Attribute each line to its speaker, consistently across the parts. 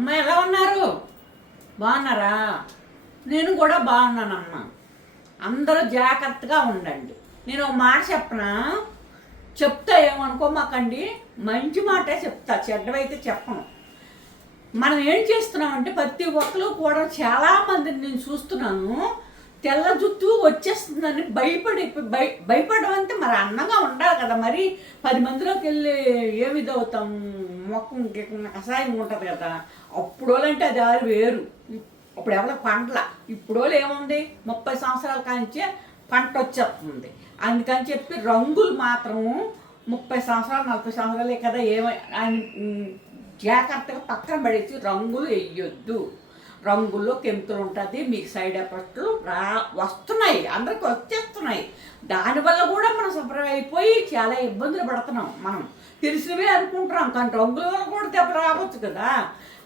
Speaker 1: అమ్మ ఎలా ఉన్నారు? బాగున్నారా? నేను కూడా బాగున్నానమ్మా. అందరూ జాగ్రత్తగా ఉండండి. నేను ఒక మాట చెప్పనా? చెప్తా ఏమనుకోమాకండి? మంచి మాటే చెప్తా చెడ్డవైతే చెప్పను. మనం ఏం చేస్తున్నామంటే ప్రతి ఒక్కరు కూడా చాలా మందిని నేను చూస్తున్నాను. తెల్ల జుత్తు వచ్చేస్తుందని భయపడి భయ భయపడడం అంటే మరి అన్నంగా ఉండాలి కదా. మరి పది మందిలోకి వెళ్ళి ఏమి ఇదవుతాం? మొక్కం గిక్కం ఉంటుంది కదా. అప్పుడోలంటే అది ఆరు వేరు. అప్పుడు ఎవరి పంటల ఇప్పుడోళ్ళు ఏముంది? ముప్పై సంవత్సరాల కాంచే పంట వచ్చేస్తుంది. అందుకని చెప్పి రంగులు మాత్రం ముప్పై సంవత్సరాలు నలభై సంవత్సరాలే కదా ఏమై జాగ్రత్తగా పక్కన పడేసి రంగులు వేయొద్దు. రంగుల్లో కెమికల్ ఉంటుంది మీకు సైడ్ ఎఫెక్ట్లు రా వస్తున్నాయి అందరికి వచ్చేస్తున్నాయి. దానివల్ల కూడా మనం సఫర్ అయిపోయి చాలా ఇబ్బందులు పడుతున్నాం మనం. తెలిసినవే అనుకుంటున్నాం కానీ రంగుల వల్ల కూడా దెబ్బ రావచ్చు కదా.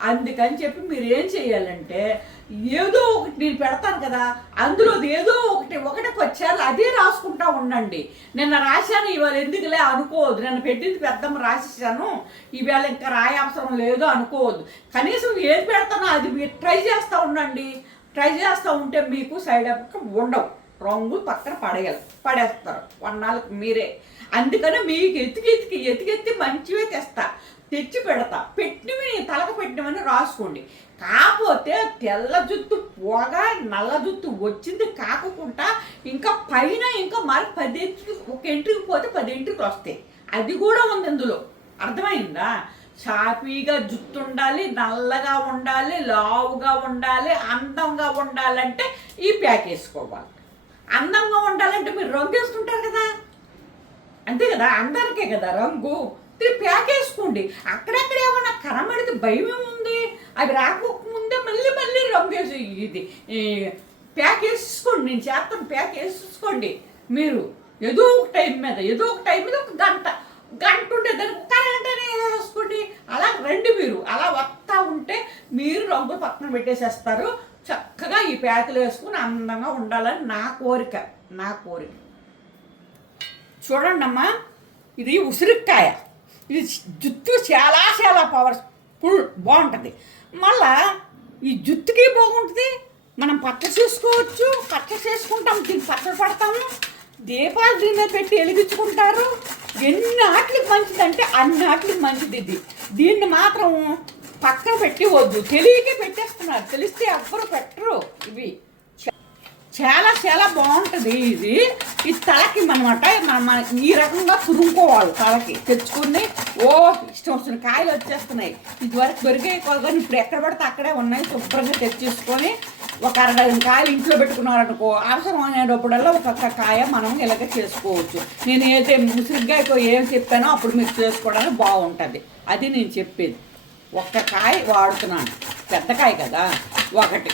Speaker 1: అందుకని చెప్పి మీరు ఏం చేయాలంటే ఏదో ఒకటి నేను పెడతాను కదా అందులో ఏదో ఒకటి ఒకటికి వచ్చారు అదే రాసుకుంటా ఉండండి. నిన్న రాశాను ఇవాళ ఎందుకులే అనుకోవద్దు. నేను పెట్టింది పెద్దమ్మ రాసేసాను ఇవాళ ఇంకా రాయ అవసరం లేదు అనుకోవద్దు. కనీసం ఏది పెడతానో అది మీరు ట్రై చేస్తూ ఉండండి. ట్రై చేస్తూ ఉంటే మీకు సైడ్ ఎఫెక్ట్ ఉండవు. రంగు పక్కన పడేయాలి. పడేస్తారు. కొన్నాళ్ళకి మీరే. అందుకని మీకు ఎతికి ఎతికి ఎతికెత్తి మంచివే తెస్తా. తెచ్చి పెడతా. పెట్టినవి తలకు పెట్టినవని రాసుకోండి. కాకపోతే తెల్ల జుత్తు పోగా నల్ల జుత్తు వచ్చింది కాకుండా ఇంకా పైన ఇంకా మరి పది ఎంట్రీ ఒక ఎంట్రీకి పోతే పది ఎంట్రీకి వస్తాయి. అది కూడా ఉంది అందులో అర్థమైందా? షాపీగా జుట్టు ఉండాలి నల్లగా ఉండాలి లావుగా ఉండాలి అందంగా ఉండాలంటే ఈ ప్యాక్ వేసుకోవాలి. అందంగా ఉండాలంటే మీరు రంగు వేసుకుంటారు కదా? అంతే కదా? అందరికీ కదా రంగు. ఇది ప్యాక్ వేసుకోండి అక్కడక్కడ ఏమన్నా కనబడితే భయం ఏముంది అవి రాకముందే మళ్ళీ మళ్ళీ రంగు వేసి ఇది ప్యాక్ వేసుకోండి నేను చేస్తాను ప్యాక్ వేసుకోండి మీరు ఏదో ఒక టైం మీద ఏదో ఒక టైం మీద ఒక గంట గంట ఉండే దానికి ఒక వేసుకోండి అలా రండి మీరు. అలా వస్తా ఉంటే మీరు రంగులు పక్కన పెట్టేసేస్తారు. చక్కగా ఈ ప్యాకులు వేసుకుని అందంగా ఉండాలని నా కోరిక నా కోరిక. చూడండి అమ్మా ఇది ఉసిరికాయ. ఇది జుట్టు చాలా చాలా పవర్ఫుల్ బాగుంటుంది. మళ్ళా ఈ జుట్టుకి బాగుంటుంది. మనం పచ్చ చేసుకోవచ్చు పచ్చ చేసుకుంటాం దీన్ని పచ్చడి పడతాము. దీపాలు దీని మీద పెట్టి వెలిగించుకుంటారు. ఎన్ని ఆటలకు మంచిదంటే అన్ని ఆటలకు మంచిది ఇది. దీన్ని మాత్రం పక్కన పెట్టి వద్దు. తెలియకే పెట్టేస్తున్నారు. తెలిస్తే ఎవ్వరు పెట్టరు ఇవి. చాలా చాలా బాగుంటుంది ఇది. ఈ తలకి అనమాట మన- ఈ రకంగా తురుముకోవాలి తలకి. తెచ్చుకుని ఓ ఇష్టం వస్తుంది కాయలు వచ్చేస్తున్నాయి. ఇదివరకు దొరికే కానీ ఇప్పుడు ఎక్కడ పడితే అక్కడే ఉన్నాయి. శుభ్రంగా తెచ్చేసుకొని ఒక అరడజన్ కాయలు ఇంట్లో పెట్టుకున్నారనుకో అవసరమైనప్పుడల్లా అనేటప్పుడల్లా ఒక్కొక్క కాయ మనం ఇలాగ చేసుకోవచ్చు. నేను ఏదైతే ముసిరిగ్గాయకో ఏం చెప్పానో అప్పుడు మీరు చేసుకోవడానికి బాగుంటుంది. అది నేను చెప్పేది. ఒక్క కాయ వాడుతున్నాను. పెద్ద కాయ కదా. ఒకటి.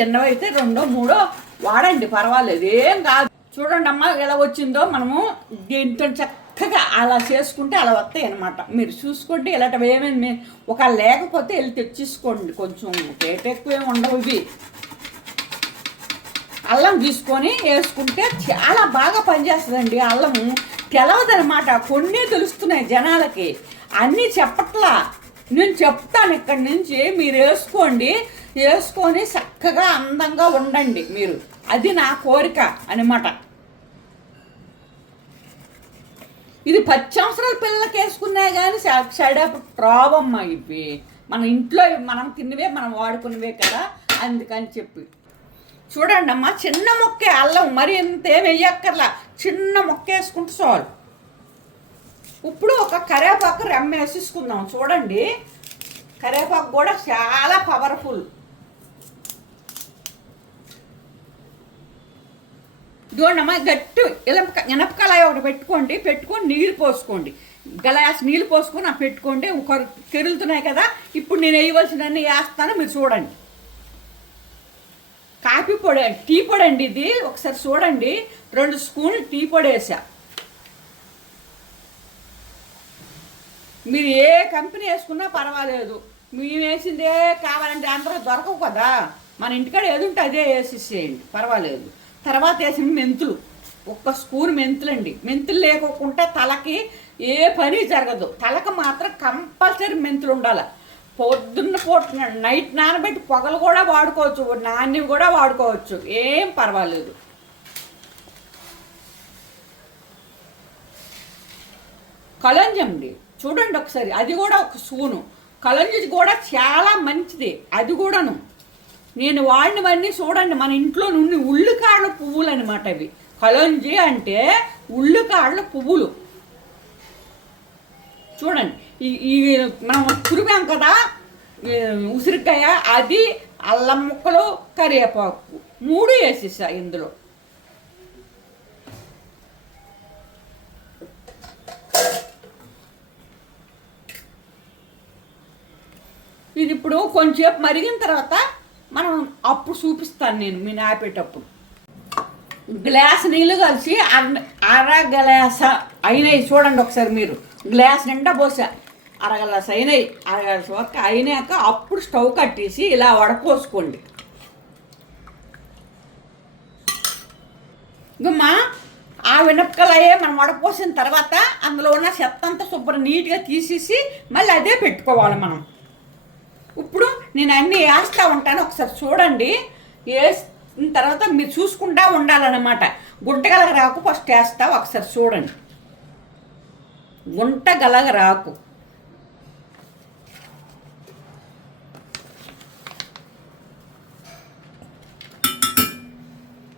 Speaker 1: చిన్నవైతే రెండో మూడో వాడండి పర్వాలేదు ఏం కాదు. చూడండి అమ్మా ఎలా వచ్చిందో మనము దీంతో చక్కగా అలా చేసుకుంటే అలా వస్తాయి అనమాట మీరు చూసుకోండి ఇలాంటివి ఏమేమి ఒక లేకపోతే వెళ్ళి తెచ్చేసుకోండి కొంచెం. రేట్ ఎక్కువ ఏమి ఉండవు ఇవి. అల్లం తీసుకొని వేసుకుంటే చాలా బాగా పనిచేస్తుందండి అల్లము. తెలవదనమాట కొన్ని తెలుస్తున్నాయి జనాలకి. అన్నీ చెప్పట్లా. నేను చెప్తాను ఇక్కడి నుంచి మీరు వేసుకోండి. వేసుకొని చక్కగా అందంగా ఉండండి మీరు. అది నా కోరిక అనమాట ఇది పది పిల్లలకి వేసుకున్నా కానీ సైడ్ ఎఫెక్ట్ రావమ్మా ఇవి. మన ఇంట్లో మనం తిన్నవే మనం వాడుకున్నవే కదా అందుకని చెప్పి. చూడండి అమ్మా చిన్న మొక్కే అల్లం మరి ఎంత ఏం వెయ్యక్కర్లా. చిన్న మొక్క వేసుకుంటే చాలు. ఇప్పుడు ఒక కరివేపాకు రెమ్మ వేసేసుకుందాం చూడండి. కరేపాకు కూడా చాలా పవర్ఫుల్ ఇదిగోండమ్మా గట్టు ఇలపక ఇనపకాయ ఒకటి పెట్టుకోండి పెట్టుకొని నీళ్ళు పోసుకోండి. గ్లాస్ నీళ్ళు పోసుకొని ఆ పెట్టుకోండి ఒకరు కెరులుతున్నాయి కదా ఇప్పుడు నేను వేయవలసినన్ని వేస్తాను మీరు చూడండి. కాఫీ పొడి టీ పొడి అండి ఇది ఒకసారి చూడండి. రెండు స్పూన్లు టీ పొడి వేసా. మీరు ఏ కంపెనీ వేసుకున్నా పర్వాలేదు. మేము వేసిందే కావాలంటే అందరూ దొరకవు కదా. మన ఇంటికాడ ఏది ఉంటే అదే వేసేసేయండి పర్వాలేదు. తర్వాత వేసిన మెంతులు. ఒక్క స్పూన్ మెంతులండి. మెంతులు లేకోకుండా తలకి ఏ పని జరగదు. తలకు మాత్రం కంపల్సరీ మెంతులు ఉండాలి. పొద్దున్న పూట నైట్ నానబెట్టి పొగలు కూడా వాడుకోవచ్చు. నాన్నవి కూడా వాడుకోవచ్చు. ఏం పర్వాలేదు. కలంజండి చూడండి ఒకసారి. అది కూడా ఒక స్పూను. కలంజి కూడా చాలా మంచిది. అది కూడాను. నేను వాడినవన్నీ చూడండి మన ఇంట్లో నుండి ఉల్లికాడల పువ్వులు అనమాట అవి కలంజి అంటే ఉల్లికాడల పువ్వులు. చూడండి ఈ మనం తురిమాం కదా ఉసిరికాయ అది అల్లం ముక్కలు కరివేపాకు మూడు వేసేసా ఇందులో. ఇది ఇప్పుడు కొంచెంసేపు మరిగిన తర్వాత మనం అప్పుడు చూపిస్తాను నేను మీ నాపేటప్పుడు గ్లాస్ నీళ్ళు కలిసి అర- గ్లాస్ అయినాయి చూడండి ఒకసారి మీరు. గ్లాస్ నిండా పోసా. అర గ్లాస్ అయినాయి అర గ్లాస్ అయినాక అప్పుడు స్టవ్ కట్టేసి ఇలా వడపోసుకోండి. ఇంకమ్మా ఆ మినపకాయలే మనం వడపోసిన తర్వాత అందులో ఉన్న చెత్త అంతా శుభ్రం నీట్గా తీసేసి మళ్ళీ అదే పెట్టుకోవాలి మనం. ఇప్పుడు నేను అన్నీ వేస్తూ ఉంటాను. ఒకసారి చూడండి. వేసిన తర్వాత మీరు చూసుకుంటా ఉండాలన్నమాట. గుంటగలగరాకు ఫస్ట్ వేస్తా ఒకసారి చూడండి. గుంటగలగరాకు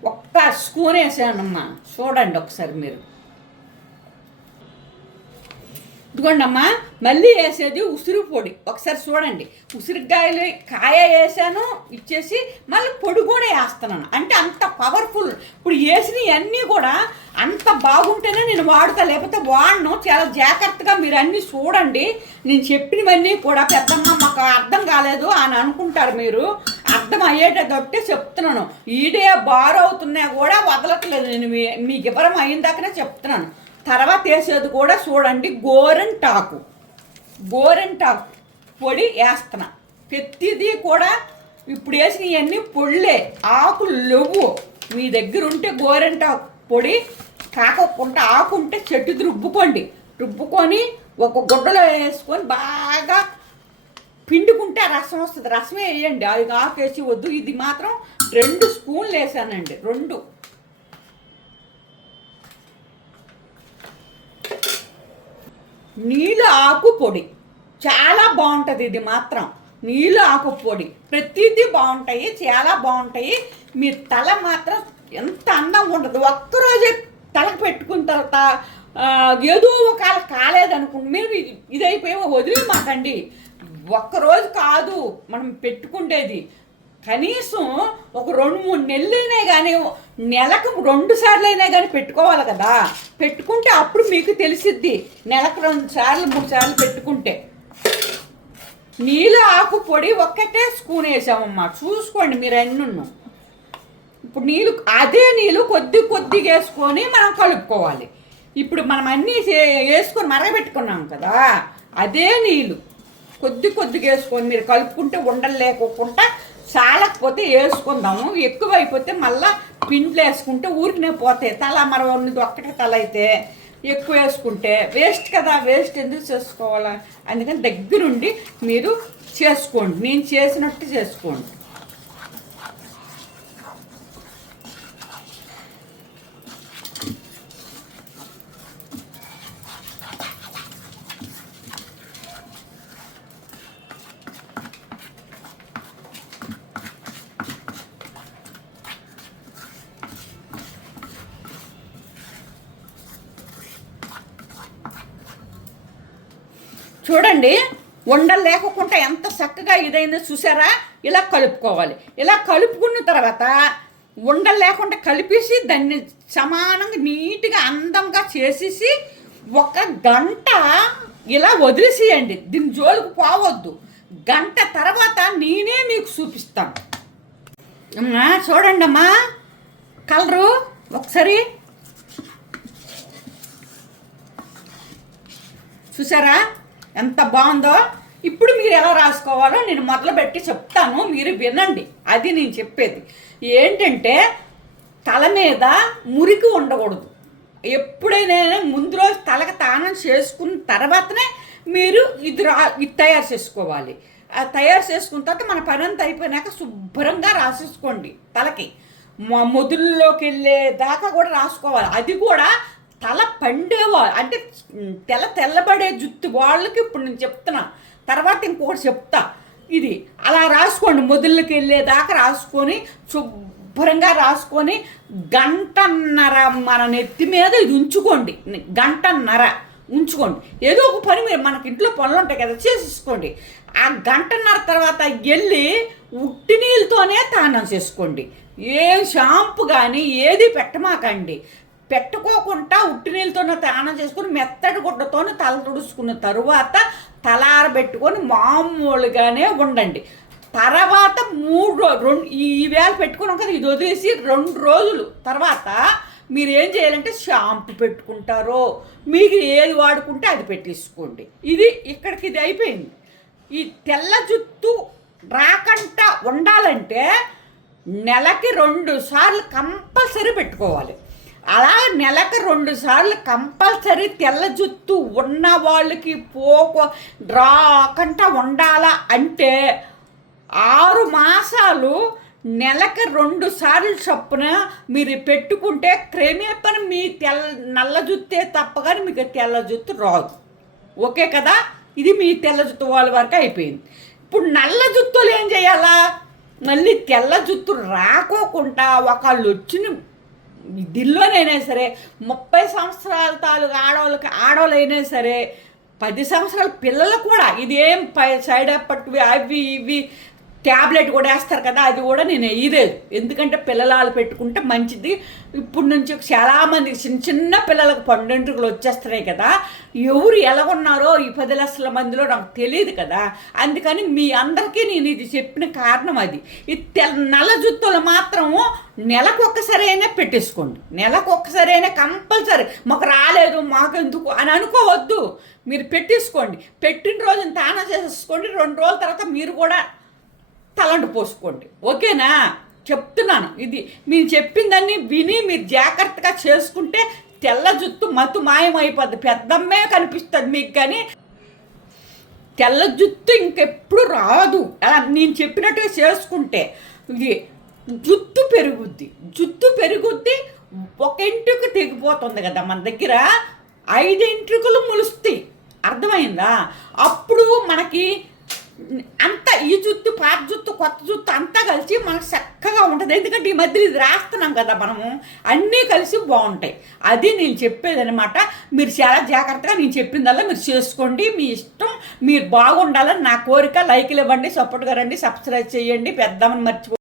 Speaker 1: ఒక్క స్పూన్ వేసానమ్మా. చూడండి ఒకసారి మీరు. ఇదిగోండమ్మా. మళ్ళీ వేసేది ఉసిరి పొడి. ఒకసారి చూడండి. ఉసిరికాయలు కాయ వేసాను ఇచ్చేసి మళ్ళీ పొడి కూడా వేస్తున్నాను. అంటే అంత పవర్ఫుల్ ఇప్పుడు వేసినవి అన్నీ కూడా అంత బాగుంటేనే నేను వాడుతా. లేకపోతే వాడను. చాలా జాగ్రత్తగా మీరు అన్నీ చూడండి. నేను చెప్పినవన్నీ కూడా పెద్దమ్మ మాకు అర్థం కాలేదు అని అనుకుంటారు మీరు. అర్థం అయ్యేటట్టే చెప్తున్నాను. ఈడే బార్ అవుతున్నా కూడా వదలట్లేదు. నేను మీ మీకు వివరం అయిన దాకానే చెప్తున్నాను. తర్వాత వేసేది కూడా చూడండి. గోరెంటాకు. గోరెంటాకు పొడి వేస్తున్నా ప్రతిదీ కూడా ఇప్పుడు వేసిన ఇవన్నీ పొళ్ళే. ఆకులు లేవు. మీ దగ్గర ఉంటే గోరింటాకు పొడి కాకుండా ఆకు ఉంటే చెట్టుది రుబ్బుకోండి. రుబ్బుకొని ఒక గుడ్డలో వేసుకొని బాగా పిండుకుంటే రసం వస్తుంది. రసమే వేయండి. అది ఆకేసి వద్దు. ఇది మాత్రం రెండు స్పూన్లు వేసానండి. రెండు. నీళ్ళు ఆకు పొడి. చాలా బాగుంటుంది ఇది మాత్రం. నీళ్ళు ఆకు పొడి. ప్రతిదీ బాగుంటాయి చాలా బాగుంటాయి. మీ తల మాత్రం ఎంత అందంగా ఉంటుంది ఒక్కరోజే తలకు పెట్టుకున్న తర్వాత ఏదో ఒకవేళ కాలేదనుకుంటు మీరు ఇది- వదిలి మాకండి ఒక్కరోజు కాదు మనం పెట్టుకుండేది కనీసం ఒక రెండు మూడు నెలలైనా కానీ నెలకు రెండు సార్లు అయినా కానీ పెట్టుకోవాలి కదా. పెట్టుకుంటే అప్పుడు మీకు తెలిసిద్ది. నెలకు రెండు సార్లు మూడు సార్లు పెట్టుకుంటే. నీళ్ళు ఆకు పొడి ఒక్కటే స్పూన్ వేసామమ్మా. చూసుకోండి మీరు అన్నున్ను ఇప్పుడు నీళ్ళు అదే నీళ్ళు కొద్ది కొద్దిగా వేసుకొని మనం కలుపుకోవాలి. ఇప్పుడు మనం అన్నీ వేసుకొని మరగబెట్టుకున్నాం కదా అదే నీళ్ళు. కొద్ది కొద్దిగా వేసుకొని మీరు కలుపుకుంటే ఉండలేకోకుండా చాలకపోతే వేసుకుందాము. ఎక్కువ అయిపోతే మళ్ళా పిండ్లు వేసుకుంటే ఊరికనే పోతాయి. తల మర ఉన్నది ఒక్కటే తల అయితే ఎక్కువ వేసుకుంటే వేస్ట్ కదా వేస్ట్ ఎందుకు చేసుకోవాలా? అందుకని దగ్గరుండి మీరు చేసుకోండి. నేను చేసినట్టు చేసుకోండి. చూడండి ఉండలు లేకుండా ఎంత చక్కగా ఇదైందో చూసారా? ఇలా కలుపుకోవాలి. ఇలా కలుపుకున్న తర్వాత ఉండలు లేకుండా కలిపేసి దాన్ని సమానంగా నీట్గా అందంగా చేసేసి ఒక గంట ఇలా వదిలేసేయండి. దీని జోలికి పోవద్దు. గంట తర్వాత నేనే మీకు చూపిస్తాను. చూడండి అమ్మా. కలరు ఒకసారి. చూసారా? ఎంత బాగుందో ఇప్పుడు మీరు ఎలా రాసుకోవాలో నేను మొదలుపెట్టి చెప్తాను మీరు వినండి. అది నేను చెప్పేది. ఏంటంటే తల మీద మురికి ఉండకూడదు. ఎప్పుడైనా ముందు రోజు తలకి తానం చేసుకున్న తర్వాతనే మీరు ఇది రా ఇది తయారు చేసుకోవాలి. తయారు చేసుకున్న తర్వాత మన పని అంతా అయిపోయినాక శుభ్రంగా రాసేసుకోండి తలకి. మొ- మొదుల్లోకి వెళ్ళే దాకా కూడా రాసుకోవాలి. అది కూడా తల పండేవాళ్ళు అంటే తెల్ల తెల్లబడే జుత్తు వాళ్ళకి ఇప్పుడు నేను చెప్తున్నా. తర్వాత ఇంకొకటి చెప్తా. ఇది అలా రాసుకోండి. మొదళ్ళకి వెళ్ళేదాకా రాసుకొని శుభ్రంగా రాసుకొని గంటన్నర మన నెత్తి మీద ఇది ఉంచుకోండి. గంటన్నర ఉంచుకోండి. ఏదో ఒక పని మీరు మనకి ఇంట్లో పనులు ఉంటాయి కదా చేసేసుకోండి. ఆ గంటన్నర తర్వాత వెళ్ళి ఉట్టి నీళ్ళతోనే తానం చేసుకోండి. ఏం షాంపు కానీ ఏది పెట్టమాకండి. పెట్టుకోకుండా ఉట్టి నీళ్ళతోనే స్నానం చేసుకుని మెత్తటి గుడ్డతో తల తుడుచుకున్న తరువాత తలారబెట్టుకొని మామూలుగానే ఉండండి. తర్వాత మూడు రో- రెండు ఈ వేళ పెట్టుకున్నాం కదా ఇది వదిలేసి రెండు రోజులు తర్వాత మీరు ఏం చేయాలంటే షాంపూ పెట్టుకుంటారో మీకు ఏది వాడుకుంటే అది పెట్టేసుకోండి. ఇది ఇక్కడికి ఇది అయిపోయింది. ఈ తెల్ల జుత్తు రాకుండా ఉండాలంటే నెలకి రెండు సార్లు కంపల్సరీ పెట్టుకోవాలి. అలా నెలకు రెండు సార్లు కంపల్సరీ తెల్ల జుత్తు ఉన్న వాళ్ళకి పోకో రాకుండా ఉండాలా అంటే ఆరు మాసాలు నెలకి రెండు సార్లు చొప్పున మీరు పెట్టుకుంటే క్రమేపని మీ తెల్ల నల్ల జుత్తే తప్ప కానీ మీకు తెల్ల జుత్తు రాదు. ఓకే కదా? ఇది మీ తెల్ల జుత్తు వాళ్ళ వరకు అయిపోయింది. ఇప్పుడు నల్ల జుత్తులు ఏం చేయాలా? మళ్ళీ తెల్ల జుత్తు రాకోకుండా ఒకళ్ళు వచ్చిన దిల్లోనైనా సరే ముప్పై సంవత్సరాల తాలూకు ఆడవాళ్ళకి ఆడవాళ్ళైనా సరే పది సంవత్సరాల పిల్లలు కూడా ఇదేం పై సైడ్ ఎఫెక్ట్వి అవి ఇవి ట్యాబ్లెట్ కూడా వేస్తారు కదా అది కూడా నేను వేయలేదు. ఎందుకంటే పిల్లలు పెట్టుకుంటే మంచిది. ఇప్పుడు నుంచి చాలామంది చిన్న చిన్న పిల్లలకు పండుగలు వచ్చేస్తున్నాయి కదా ఎవరు ఎలా ఉన్నారో ఈ పది లక్షల మందిలో నాకు తెలియదు కదా. అందుకని మీ అందరికీ నేను ఇది చెప్పిన కారణం అది. ఈ తెల్ల నల్ల జుత్తులు మాత్రము నెలకు ఒక్కసారైనా పెట్టేసుకోండి. నెలకు ఒక్కసారైనా కంపల్సరీ. మాకు రాలేదు మాకు ఎందుకు అని అనుకోవద్దు. మీరు పెట్టేసుకోండి. పెట్టిన రోజున తానా చేసేసుకోండి. రెండు రోజుల తర్వాత మీరు కూడా తలంటు పోసుకోండి. ఓకేనా? చెప్తున్నాను. ఇది మీరు చెప్పిందని విని మీరు జాగ్రత్తగా చేసుకుంటే తెల్ల జుత్తు మత్తు మాయమైపోద్ది. పెద్దమ్మే కనిపిస్తుంది మీకు కానీ తెల్ల జుత్తు ఇంకెప్పుడు రాదు. అలా నేను చెప్పినట్టుగా చేసుకుంటే ఇది జుత్తు పెరుగుద్ది. జుత్తు పెరుగుద్ది ఒక ఇంటికి తెగిపోతుంది కదా మన దగ్గర. ఐదు ఇంట్రుకలు ములుస్తాయి. అర్థమైందా? అప్పుడు మనకి అంత ఈ జుత్తు పాత జుత్తు కొత్త జుత్తు అంతా కలిసి మనకు చక్కగా ఉంటుంది. ఎందుకంటే ఈ మధ్య ఇది రాస్తున్నాం కదా మనము. అన్నీ కలిసి బాగుంటాయి. అది నేను చెప్పేది అనమాట మీరు చాలా జాగ్రత్తగా నేను చెప్పిందల్లా మీరు చేసుకోండి. మీ ఇష్టం మీరు బాగుండాలని నా కోరిక. లైక్లు ఇవ్వండి సపోర్ట్గా రండి సబ్స్క్రైబ్ చేయండి. పెద్దమని మర్చిపో